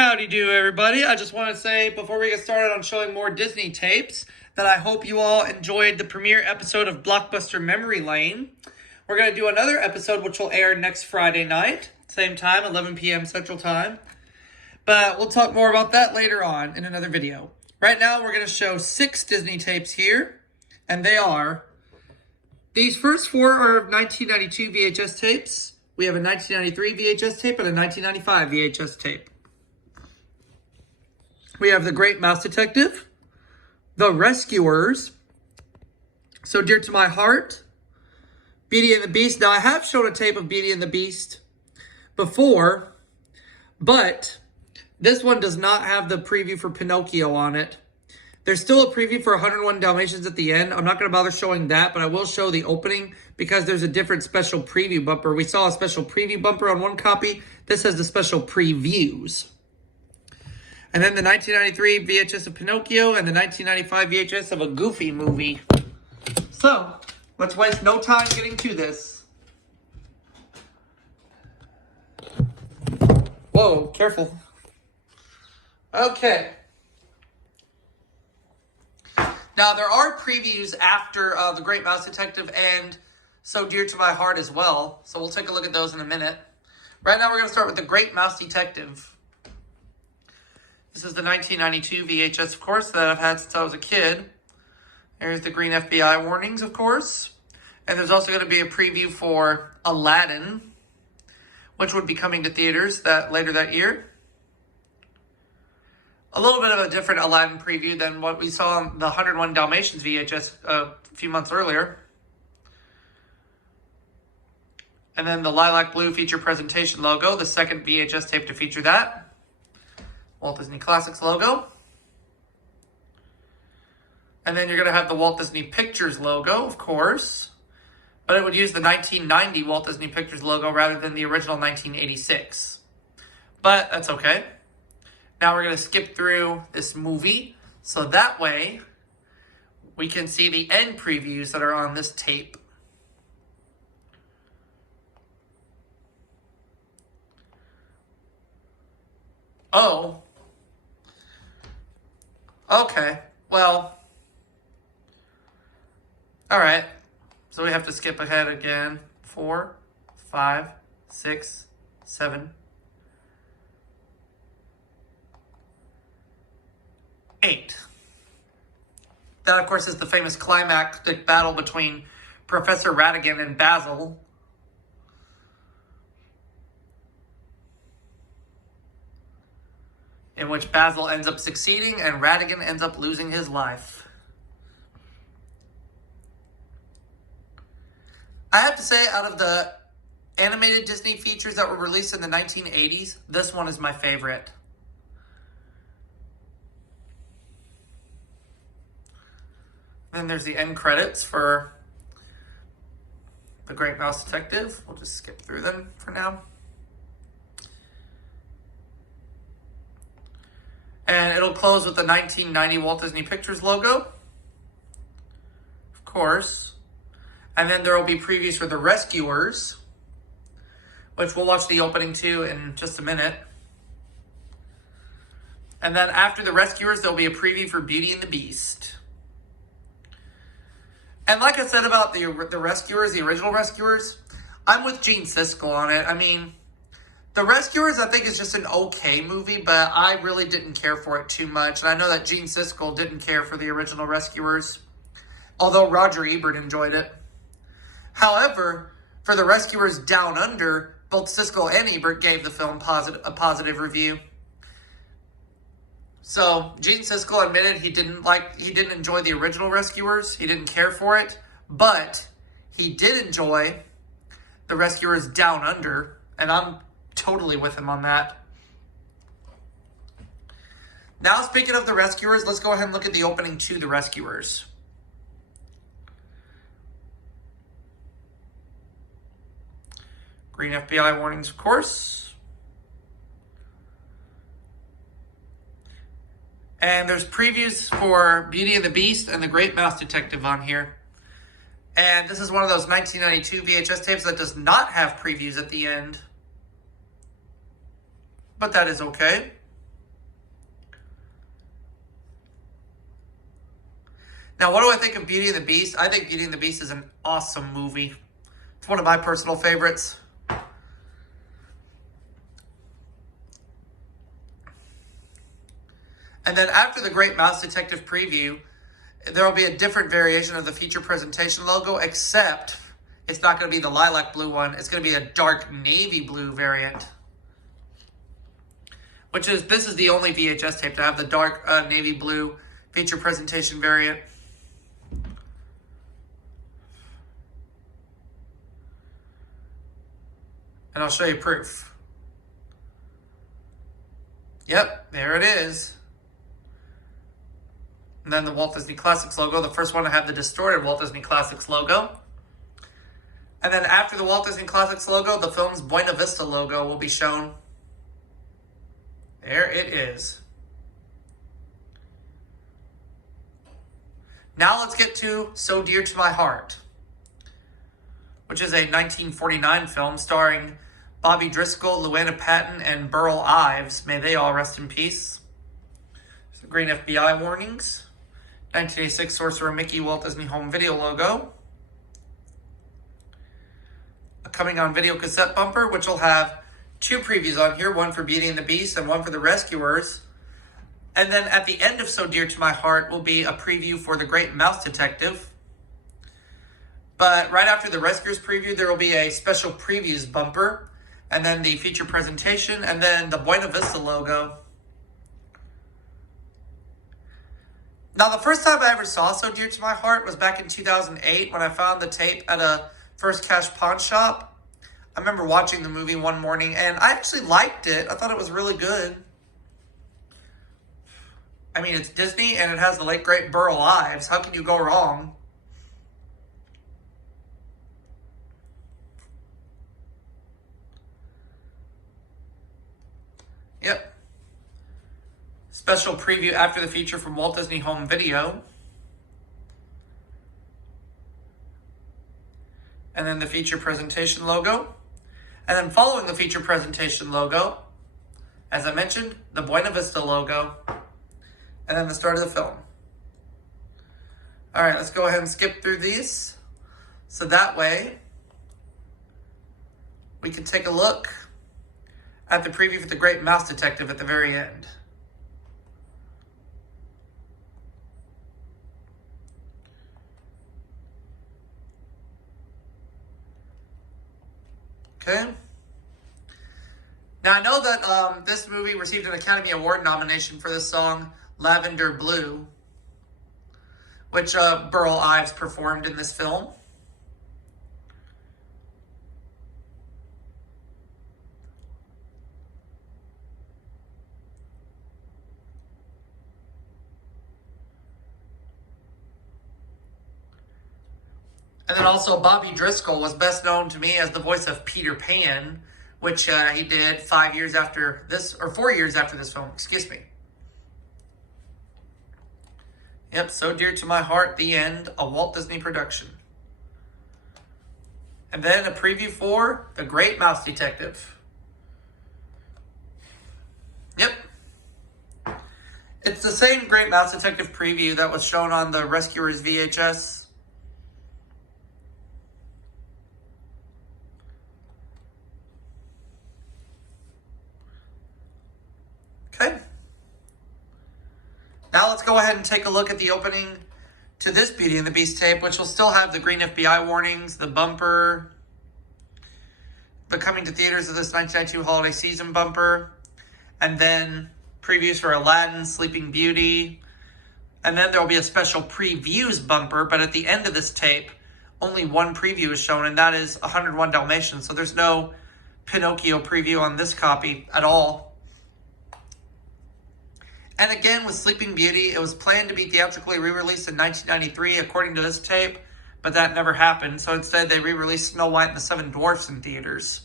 Howdy do, everybody. I just want to say, before we get started on showing more Disney tapes, that I hope you all enjoyed the premiere episode of Blockbuster Memory Lane. We're going to do another episode which will air next Friday night, same time, 11 p.m. Central Time. But we'll talk more about that later on in another video. Right now, we're going to show 6 Disney tapes here, and they are... These first 4 are 1992 VHS tapes. We have a 1993 VHS tape and a 1995 VHS tape. We have The Great Mouse Detective, The Rescuers, So Dear to My Heart, Beauty and the Beast. Now, I have shown a tape of Beauty and the Beast before, but this one does not have the preview for Pinocchio on it. There's still a preview for 101 Dalmatians at the end. I'm not going to bother showing that, but I will show the opening because there's a different special preview bumper. We saw a special preview bumper on one copy. This has the special previews. And then the 1993 VHS of Pinocchio and the 1995 VHS of a Goofy movie. So, let's waste no time getting to this. Whoa, careful. Okay. Now, there are previews after The Great Mouse Detective and So Dear to My Heart as well. So we'll take a look at those in a minute. Right now, we're going to start with The Great Mouse Detective. This is the 1992 VHS, of course, that I've had since I was a kid. There's the green FBI warnings, of course. And there's also going to be a preview for Aladdin, which would be coming to theaters later that year. A little bit of a different Aladdin preview than what we saw on the 101 Dalmatians VHS a few months earlier. And then the Lilac Blue feature presentation logo, the second VHS tape to feature that. Walt Disney Classics logo. And then you're going to have the Walt Disney Pictures logo, of course. But it would use the 1990 Walt Disney Pictures logo rather than the original 1986. But that's okay. Now we're going to skip through this movie. So that way, we can see the end previews that are on this tape. Oh. Okay, well, all right, so we have to skip ahead again. 4, 5, 6, 7, 8. That, of course, is the famous climactic battle between Professor Ratigan and Basil. In which Basil ends up succeeding and Ratigan ends up losing his life. I have to say, out of the animated Disney features that were released in the 1980s, this one is my favorite. Then there's the end credits for The Great Mouse Detective. We'll just skip through them for now. And it'll close with the 1990 Walt Disney Pictures logo. Of course. And then there will be previews for The Rescuers, which we'll watch the opening to in just a minute. And then after The Rescuers, there'll be a preview for Beauty and the Beast. And like I said about the Rescuers, the original Rescuers, I'm with Gene Siskel on it. I mean, The Rescuers, I think, is just an okay movie, but I really didn't care for it too much. And I know that Gene Siskel didn't care for the original Rescuers, although Roger Ebert enjoyed it. However, for The Rescuers Down Under, both Siskel and Ebert gave the film a positive review. So, Gene Siskel admitted he didn't enjoy the original Rescuers. He didn't care for it, but he did enjoy The Rescuers Down Under, and I'm totally with him on that. Now, speaking of The Rescuers, let's go ahead and look at the opening to The Rescuers. Green FBI warnings, of course. And there's previews for Beauty and the Beast and The Great Mouse Detective on here. And this is one of those 1992 VHS tapes that does not have previews at the end. But that is okay. Now, what do I think of Beauty and the Beast? I think Beauty and the Beast is an awesome movie. It's one of my personal favorites. And then after the Great Mouse Detective preview, there will be a different variation of the feature presentation logo, except it's not going to be the lilac blue one. It's going to be a dark navy blue variant. This is the only VHS tape to have the dark navy blue feature presentation variant. And I'll show you proof. Yep, there it is. And then the Walt Disney Classics logo, the first one to have the distorted Walt Disney Classics logo. And then after the Walt Disney Classics logo, the film's Buena Vista logo will be shown. There it is. Now let's get to So Dear to My Heart, which is a 1949 film starring Bobby Driscoll, Luana Patton, and Burl Ives. May they all rest in peace. So green FBI warnings. 1986 Sorcerer Mickey Walt Disney Home Video logo. A coming on video cassette bumper, which will have two previews on here, one for Beauty and the Beast and one for The Rescuers. And then at the end of So Dear to My Heart will be a preview for The Great Mouse Detective. But right after the Rescuers preview, there will be a special previews bumper, and then the feature presentation, and then the Buena Vista logo. Now, the first time I ever saw So Dear to My Heart was back in 2008 when I found the tape at a First Cash pawn shop. I remember watching the movie one morning, and I actually liked it. I thought it was really good. I mean, it's Disney, and it has the late, great Burl Ives. How can you go wrong? Yep. Special preview after the feature from Walt Disney Home Video. And then the feature presentation logo. And then following the feature presentation logo, as I mentioned, the Buena Vista logo. And then the start of the film. All right, let's go ahead and skip through these. So that way, we can take a look at the preview for The Great Mouse Detective at the very end. Okay. Now, I know that this movie received an Academy Award nomination for this song, Lavender Blue, which Burl Ives performed in this film. And then also Bobby Driscoll was best known to me as the voice of Peter Pan, which he did 5 years after this, or 4 years after this film, excuse me. Yep, So Dear to My Heart, the end, a Walt Disney production. And then a preview for The Great Mouse Detective. Yep. It's the same Great Mouse Detective preview that was shown on the Rescuers VHS. Okay. Now let's go ahead and take a look at the opening to this Beauty and the Beast tape, which will still have the green FBI warnings, the bumper, the coming to theaters of this 1992 holiday season bumper, and then previews for Aladdin, Sleeping Beauty, and then there will be a special previews bumper, but at the end of this tape, only one preview is shown, and that is 101 Dalmatians, so there's no Pinocchio preview on this copy at all. And again, with Sleeping Beauty, it was planned to be theatrically re-released in 1993, according to this tape, but that never happened. So instead, they re-released Snow White and the Seven Dwarfs in theaters.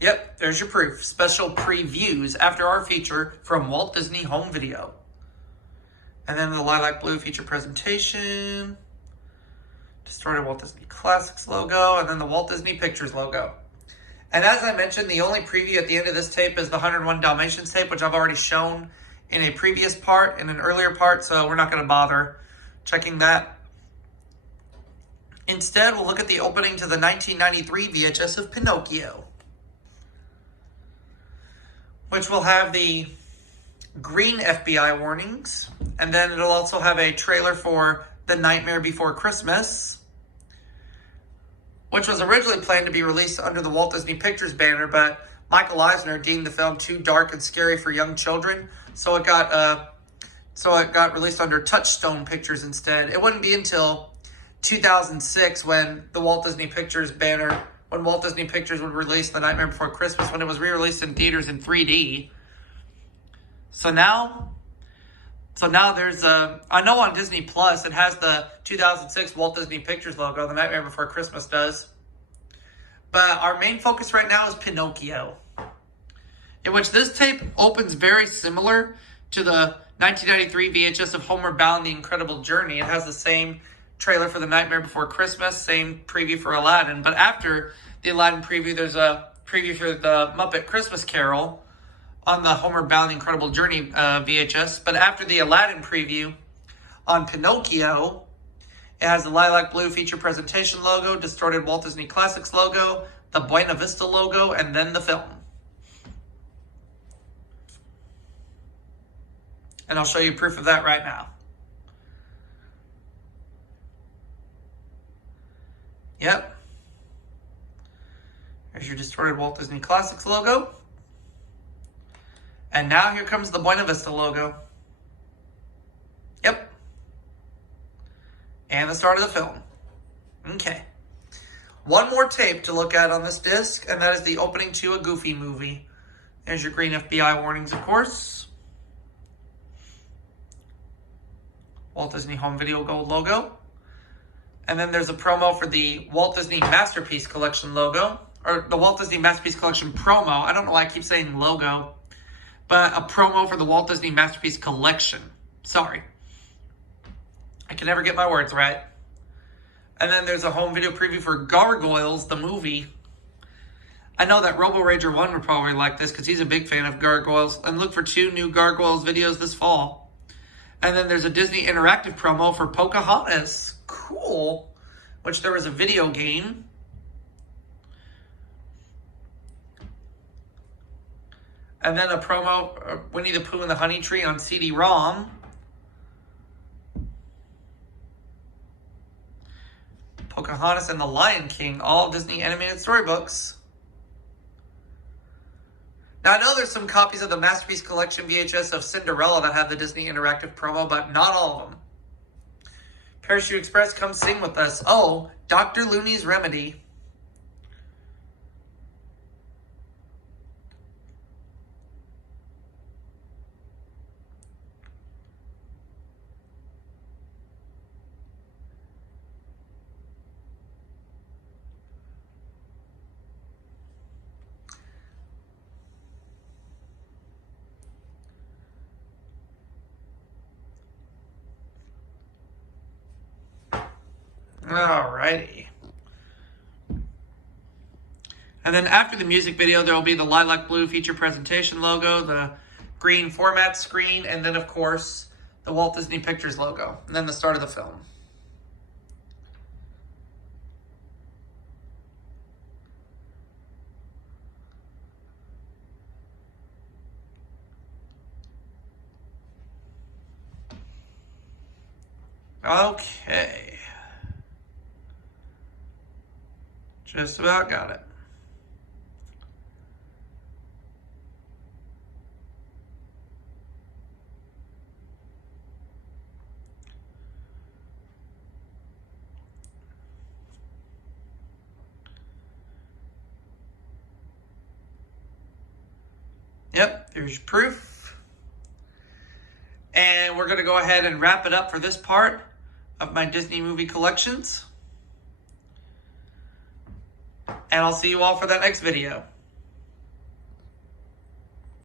Yep, there's your proof. Special previews after our feature from Walt Disney Home Video. And then the lilac blue feature presentation. Distorted Walt Disney Classics logo. And then the Walt Disney Pictures logo. And as I mentioned, the only preview at the end of this tape is the 101 Dalmatians tape, which I've already shown in a previous part, in an earlier part, so we're not going to bother checking that. Instead, we'll look at the opening to the 1993 VHS of Pinocchio, which will have the green FBI warnings, and then it'll also have a trailer for The Nightmare Before Christmas, which was originally planned to be released under the Walt Disney Pictures banner, but Michael Eisner deemed the film too dark and scary for young children, so it got released under Touchstone Pictures instead. It wouldn't be until 2006 when the Walt Disney Pictures banner, when Walt Disney Pictures would release The Nightmare Before Christmas, when it was re-released in theaters in 3D. So now there's I know on Disney Plus it has the 2006 Walt Disney Pictures logo, The Nightmare Before Christmas does. But our main focus right now is Pinocchio, in which this tape opens very similar to the 1993 VHS of Homeward Bound: The Incredible Journey. It has the same trailer for The Nightmare Before Christmas, same preview for Aladdin. But after the Aladdin preview, there's a preview for the Muppet Christmas Carol on the Homeward Bound: The Incredible Journey VHS. But after the Aladdin preview on Pinocchio, it has the lilac blue feature presentation logo, distorted Walt Disney Classics logo, the Buena Vista logo, and then the film. And I'll show you proof of that right now. Yep. There's your distorted Walt Disney Classics logo. And now here comes the Buena Vista logo. Yep. And the start of the film. Okay. One more tape to look at on this disc, and that is the opening to a Goofy movie. There's your green FBI warnings, of course. Walt Disney Home Video Gold logo. And then there's a promo for the Walt Disney Masterpiece Collection logo. Or the Walt Disney Masterpiece Collection promo. I don't know why I keep saying logo. But a promo for the Walt Disney Masterpiece Collection. Sorry. I can never get my words right. And then there's a home video preview for Gargoyles, the movie. I know that Robo Rager 1 would probably like this because he's a big fan of Gargoyles. And look for 2 new Gargoyles videos this fall. And then there's a Disney Interactive promo for Pocahontas. Cool. Which there was a video game. And then a promo, Winnie the Pooh and the Honey Tree on CD-ROM. Pocahontas and the Lion King, all Disney animated storybooks. Now, I know there's some copies of the Masterpiece Collection VHS of Cinderella that have the Disney Interactive promo, but not all of them. Parachute Express, come sing with us. Oh, Dr. Looney's Remedy. Alrighty. And then after the music video, there will be the lilac blue feature presentation logo, the green format screen, and then, of course, the Walt Disney Pictures logo, and then the start of the film. Okay. Just about got it. Yep, there's your proof. And we're going to go ahead and wrap it up for this part of my Disney movie collections. And I'll see you all for that next video.